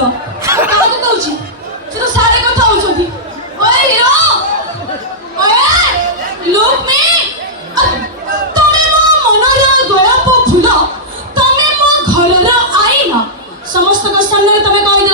କାହାକୁ କହୁଛି ସେ ତ ସାଡେ କଥା ହଉଛନ୍ତି। ଓଏ ହିରୋ ଓଏ ଲୁକ୍ ମି ତମେ ମୋ ମନର ଗୋଲାପ ଫୁଲ ତମେ ମୋ ଘରର ଆଇନା ସମସ୍ତଙ୍କ ସାମ୍ନାରେ ତମେ କହିଦେଲ